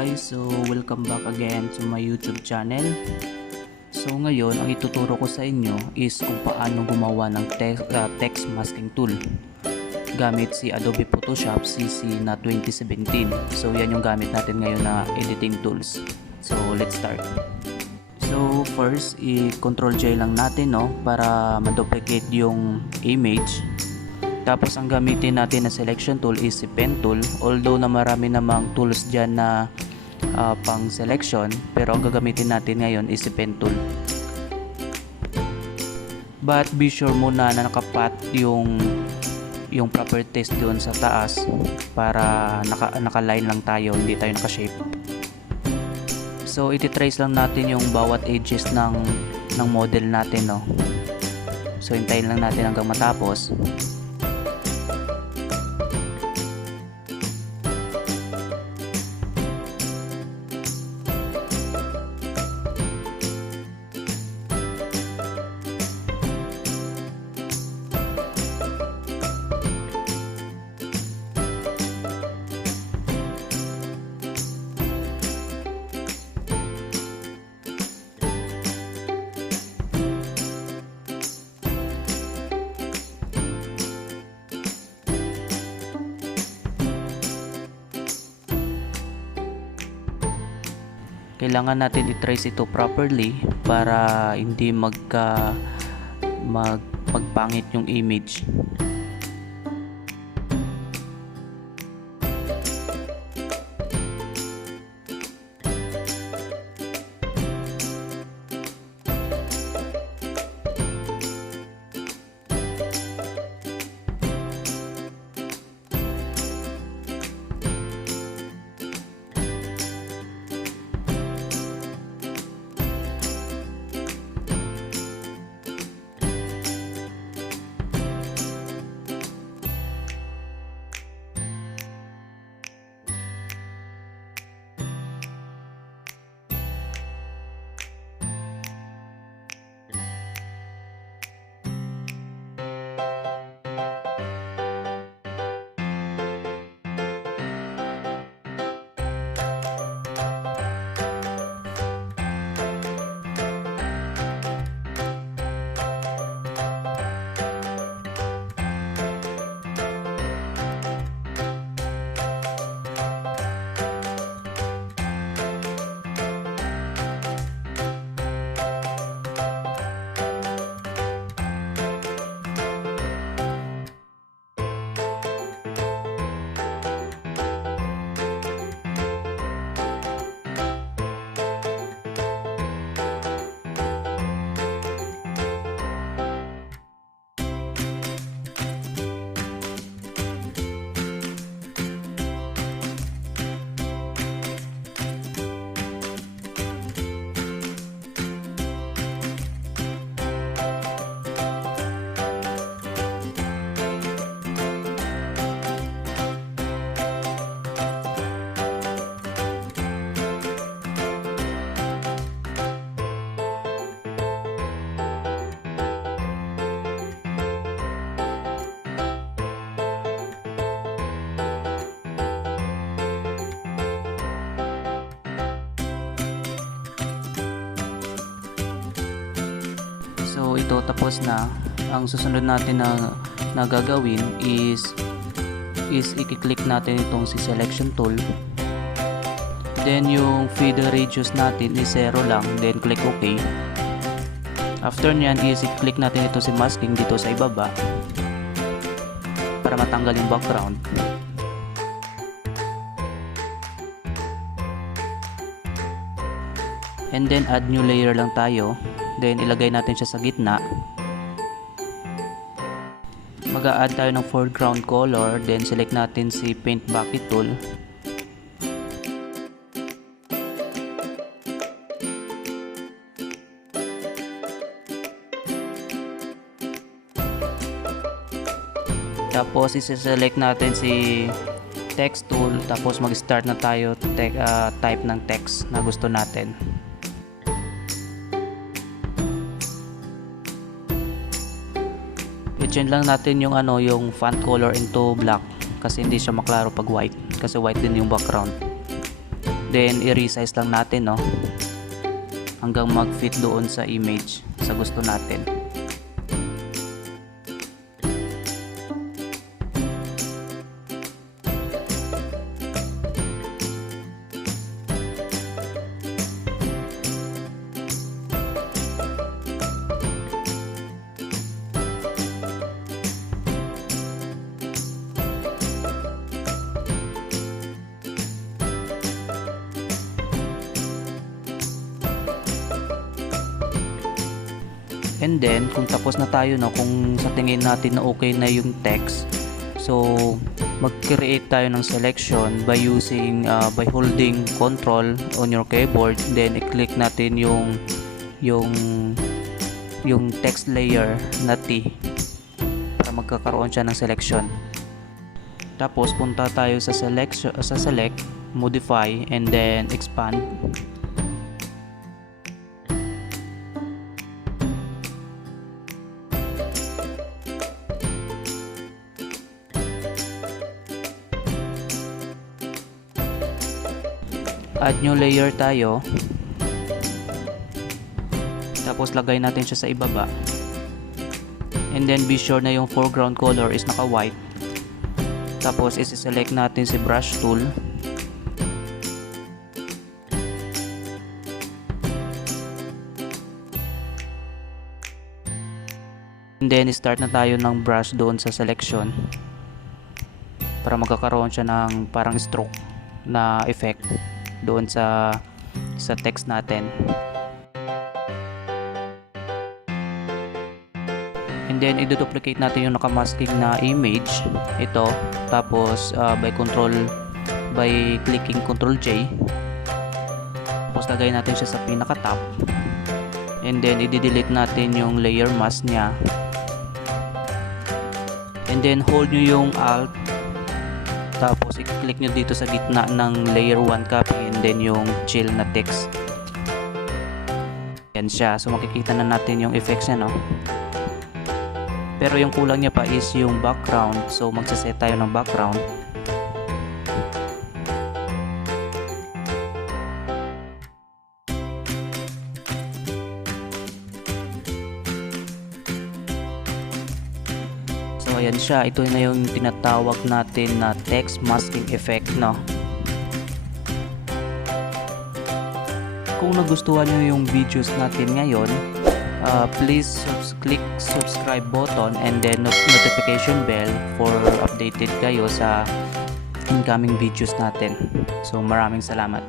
guys, so welcome back again to my YouTube channel. So ngayon, ang ituturo ko sa inyo is kung paano gumawa ng text masking tool gamit si Adobe Photoshop CC na 2017. So yan yung gamit natin ngayon na editing tools. So let's start. So first, i-control J lang natin para ma-duplicate yung image. Tapos ang gamitin natin na selection tool is si pen tool, although na marami namang tools dyan na pang selection, pero ang gagamitin natin ngayon is si pen tool. But be sure muna na nakapat yung properties doon sa taas para naka-line lang tayo, hindi tayo naka-shape. So iti-trace lang natin yung bawat edges ng model natin, So hintayin lang natin hanggang matapos. Kailangan natin i-trace ito properly para hindi magpangit yung image. So ito tapos na. Ang susunod natin na gagawin is i-click natin itong si selection tool. Then yung feather radius natin is 0 lang, then click OK. After nyan is i-click natin ito si masking dito sa ibaba para matanggal yung background. And then add new layer lang tayo. Then ilagay natin siya sa gitna. Mag-a-add tayo ng foreground color, then select natin si paint bucket tool. Tapos isi-select natin si text tool, tapos mag-start na tayo type ng text na gusto natin. I-change lang natin yung font color into black kasi hindi siya maklaro pag white, kasi white din yung background. Then i-resize lang natin, no, hanggang mag-fit doon sa image sa gusto natin. And then kung tapos na tayo, no, kung sa tingin natin na okay na yung text, so mag-create tayo ng selection by using by holding control on your keyboard, then i-click natin yung text layer na T para magkakaroon siya ng selection. Tapos punta tayo sa selection, sa select, modify, and then expand. Add new layer tayo, tapos lagay natin siya sa ibaba, and then be sure na yung foreground color is naka white. Tapos isi-select natin si brush tool, and then start na tayo ng brush doon sa selection para magkakaroon siya ng parang stroke na effect doon sa text natin. And then i-duplicate natin yung nakamasking na image, ito, tapos by clicking Ctrl J, tapos lagay natin siya sa pinaka top, and then i-delete natin yung layer mask nya, and then hold nyo yung Alt, tapos i-click nyo dito sa gitna ng layer 1 copy, and then yung chill na text. Yan siya. So makikita na natin yung effects niya, no? Pero yung kulang niya pa is yung background. So magsaset tayo ng background. So ayan siya, ito na yung tinatawag natin na text masking effect, no? Kung nagustuhan nyo yung videos natin ngayon, please click subscribe button and then notification bell for updated kayo sa incoming videos natin. So maraming salamat.